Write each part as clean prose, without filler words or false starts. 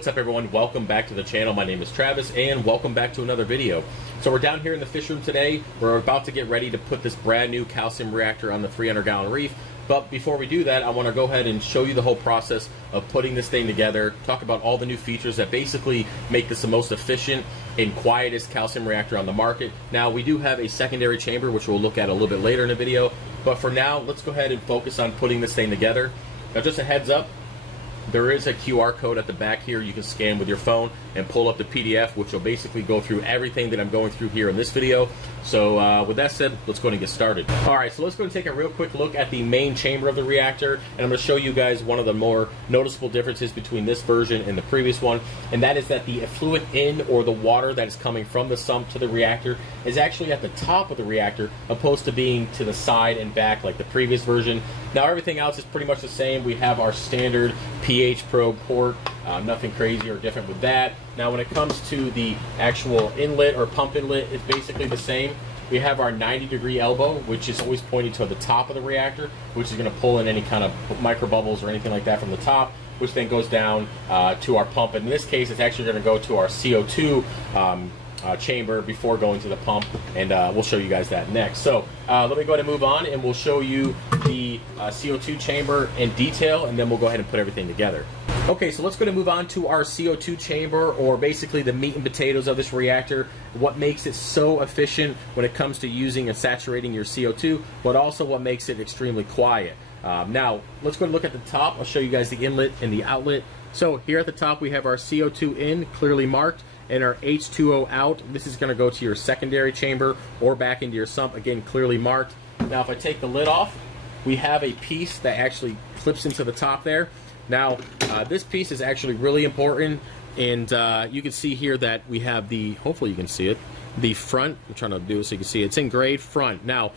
what's up everyone? Welcome back to the channel. My name is Travis and welcome back to another video. So we're down here in the fish room today. We're about to get ready to put this brand new calcium reactor on the 300-gallon reef. But before we do that, I want to go ahead and show you the whole process of putting this thing together, talk about all the new features that basically make this the most efficient and quietest calcium reactor on the market. Now, we do have a secondary chamber, which we'll look at a little bit later in the video. But for now, let's go ahead and focus on putting this thing together. Now, just a heads up, there is a QR code at the back here you can scan with your phone and pull up the PDF, which will basically go through everything that I'm going through here in this video. So with that said, let's go ahead and get started. Alright, so let's go and take a real quick look at the main chamber of the reactor, and I'm going to show you guys one of the more noticeable differences between this version and the previous one, and that is that the effluent in, or the water that is coming from the sump to the reactor, is actually at the top of the reactor opposed to being to the side and back like the previous version. Now everything else is pretty much the same. We have our standard pH probe port, nothing crazy or different with that. Now when it comes to the actual inlet or pump inlet, it's basically the same. We have our 90-degree elbow, which is always pointing to the top of the reactor, which is going to pull in any kind of micro bubbles or anything like that from the top, which then goes down to our pump. And in this case, it's actually going to go to our CO2 chamber before going to the pump, and we'll show you guys that next. So let me go ahead and move on, and we'll show you the CO2 chamber in detail, and then we'll go ahead and put everything together. Okay, so let's go ahead and move on to our CO2 chamber, or basically the meat and potatoes of this reactor. What makes it so efficient when it comes to using and saturating your CO2, but also what makes it extremely quiet. Now, let's go and look at the top. I'll show you guys the inlet and the outlet. So here at the top, we have our CO2 in, clearly marked, and our H2O out. This is going to go to your secondary chamber or back into your sump, again, clearly marked. Now, if I take the lid off, we have a piece that actually clips into the top there. Now, this piece is actually really important, and you can see here that we have the, hopefully you can see it, the front. I'm trying to do it so you can see it. It's engraved front. Now,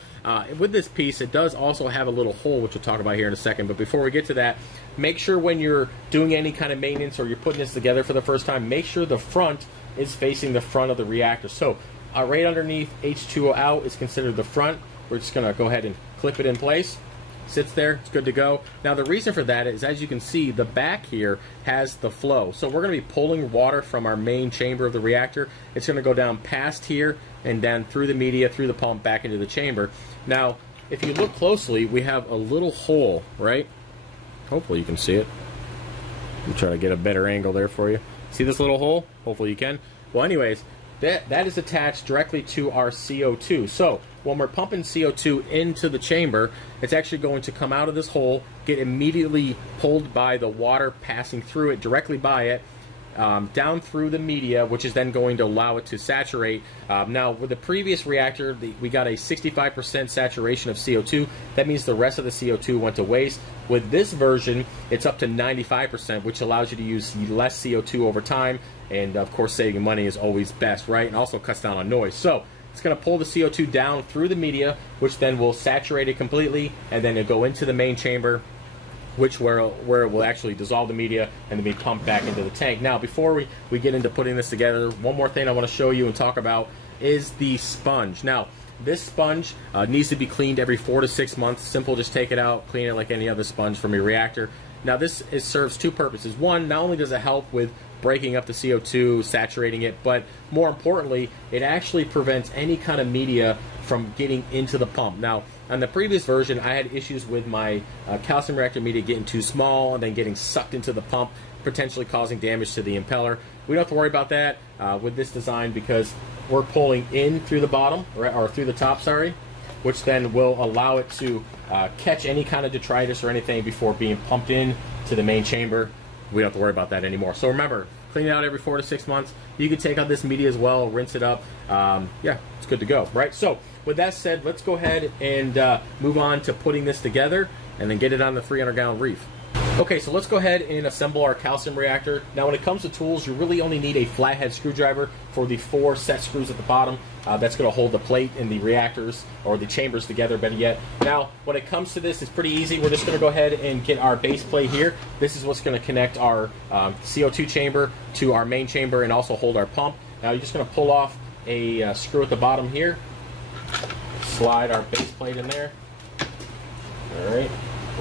with this piece, it does also have a little hole, which we'll talk about here in a second. But before we get to that, make sure when you're doing any kind of maintenance or you're putting this together for the first time, make sure the front is facing the front of the reactor. So right underneath H2O out is considered the front. We're just going to go ahead and clip it in place. Sits there, it's good to go. Now the reason for that is, as you can see, the back here has the flow. So we're going to be pulling water from our main chamber of the reactor. It's going to go down past here and then through the media, through the pump, back into the chamber. Now, if you look closely, we have a little hole, right? Hopefully you can see it. I'm trying to get a better angle there for you. See this little hole? Hopefully you can. Well, anyways, that is attached directly to our CO2. So when we're pumping CO2 into the chamber, it's actually going to come out of this hole, get immediately pulled by the water passing through it, directly by it, down through the media, which is then going to allow it to saturate. Now, with the previous reactor, we got a 65% saturation of CO2. That means the rest of the CO2 went to waste. With this version, it's up to 95%, which allows you to use less CO2 over time. And, of course, saving money is always best, right? And also cuts down on noise. So it's going to pull the CO2 down through the media, which then will saturate it completely, and then it'll go into the main chamber, where it will actually dissolve the media and then be pumped back into the tank. Now, before we get into putting this together, one more thing I want to show you and talk about is the sponge. Now, this sponge needs to be cleaned every 4 to 6 months. Simple, just take it out, clean it like any other sponge from your reactor. Now, this serves two purposes. One, not only does it help with breaking up the CO2, saturating it, but more importantly, it actually prevents any kind of media from getting into the pump. Now, on the previous version, I had issues with my calcium reactor media getting too small and then getting sucked into the pump, potentially causing damage to the impeller. We don't have to worry about that with this design, because we're pulling in through the bottom, or through the top, sorry, which then will allow it to catch any kind of detritus or anything before being pumped in to the main chamber. We don't have to worry about that anymore. So remember, clean it out every 4 to 6 months. You can take out this media as well, rinse it up. Yeah, it's good to go, right? So with that said, let's go ahead and move on to putting this together and then get it on the 300-gallon reef. Okay, so let's go ahead and assemble our calcium reactor. Now, when it comes to tools, you really only need a flathead screwdriver for the 4 set screws at the bottom. That's going to hold the plate and the reactors, or the chambers together, better yet. Now, when it comes to this, it's pretty easy. We're just going to go ahead and get our base plate here. This is what's going to connect our CO2 chamber to our main chamber and also hold our pump. Now, you're just going to pull off a screw at the bottom here. Slide our base plate in there. All right.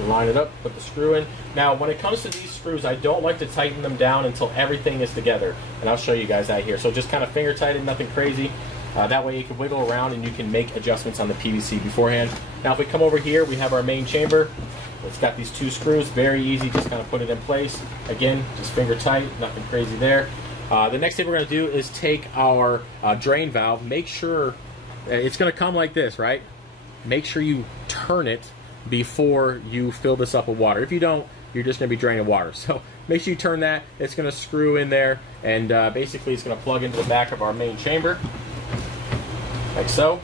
line it up, put the screw in. Now, when it comes to these screws, I don't like to tighten them down until everything is together, and I'll show you guys that here. So just kind of finger tighten, nothing crazy. That way you can wiggle around and you can make adjustments on the PVC beforehand. Now, if we come over here, we have our main chamber. It's got these 2 screws, very easy, just kind of put it in place. Again, just finger tight, nothing crazy there. The next thing we're going to do is take our drain valve. Make sure it's going to come like this, right? Make sure you turn it before you fill this up with water. If you don't, you're just going to be draining water. So make sure you turn that. It's going to screw in there, and basically it's going to plug into the back of our main chamber, like so.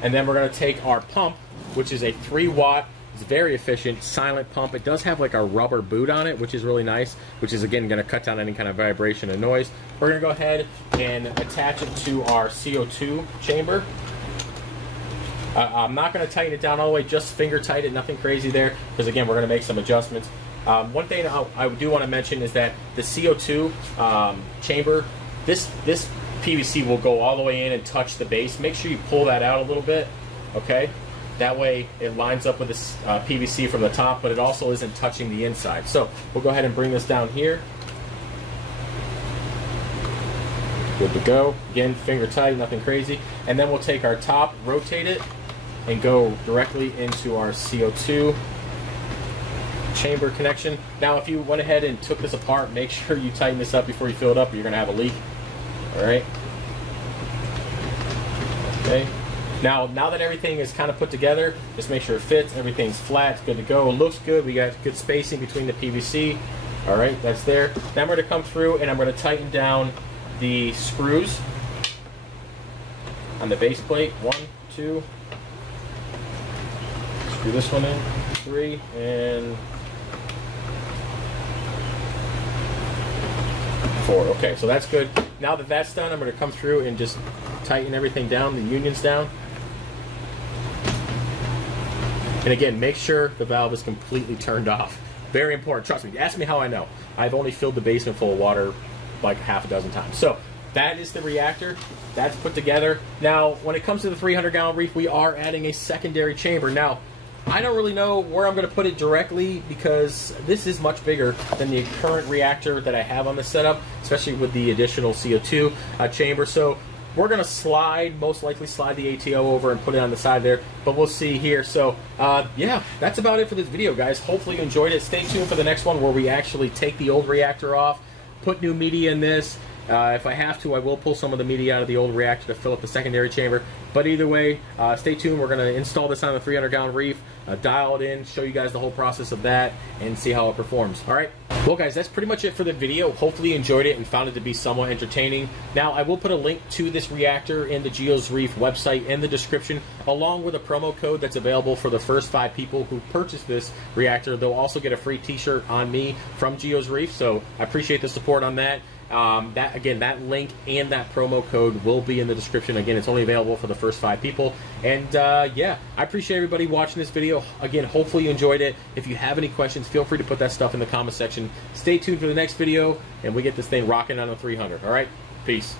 And then we're going to take our pump, which is a 3-watt, it's very efficient, silent pump. It does have like a rubber boot on it, which is really nice, which is again going to cut down any kind of vibration and noise. We're going to go ahead and attach it to our CO2 chamber. I'm not going to tighten it down all the way, just finger tight it, nothing crazy there, because again, we're going to make some adjustments. One thing I do want to mention is that the CO2 chamber, this PVC will go all the way in and touch the base. Make sure you pull that out a little bit, okay? That way it lines up with this PVC from the top, but it also isn't touching the inside. So we'll go ahead and bring this down here. Good to go. Again, finger tight, nothing crazy. And then we'll take our top, rotate it, and go directly into our CO2 chamber connection. Now, if you went ahead and took this apart, make sure you tighten this up before you fill it up, or you're going to have a leak. All right. Okay. Now that everything is kind of put together, just make sure it fits. Everything's flat. It's good to go. It looks good. We got good spacing between the PVC. All right, that's there. Now I'm going to come through and I'm going to tighten down the screws on the base plate. 1, 2. Screw this one in. 3 and 4. Okay, so that's good. Now that that's done, I'm going to come through and just tighten everything down, the unions down. And again, make sure the valve is completely turned off. Very important. Trust me. Ask me how I know. I've only filled the basement full of water like half a dozen times. So that is the reactor. That's put together. Now, when it comes to the 300-gallon Reef, we are adding a secondary chamber. Now, I don't really know where I'm going to put it directly because this is much bigger than the current reactor that I have on the setup, especially with the additional CO2 chamber. So we're going to most likely slide the ATO over and put it on the side there, but we'll see here. So yeah, that's about it for this video, guys. Hopefully you enjoyed it. Stay tuned for the next one where we actually take the old reactor off, put new media in this. If I have to, I will pull some of the media out of the old reactor to fill up the secondary chamber. But either way, stay tuned. We're going to install this on the 300-gallon Reef, dial it in, show you guys the whole process of that, and see how it performs. All right? Well, guys, that's pretty much it for the video. Hopefully you enjoyed it and found it to be somewhat entertaining. Now, I will put a link to this reactor in the Geo's Reef website in the description, along with a promo code that's available for the first 5 people who purchase this reactor. They'll also get a free t-shirt on me from Geo's Reef, so I appreciate the support on that. That link and that promo code will be in the description. Again, it's only available for the first 5 people. And yeah, I appreciate everybody watching this video. Again, hopefully you enjoyed it. If you have any questions, feel free to put that stuff in the comment section. Stay tuned for the next video, and we get this thing rocking on the 300. All right? Peace.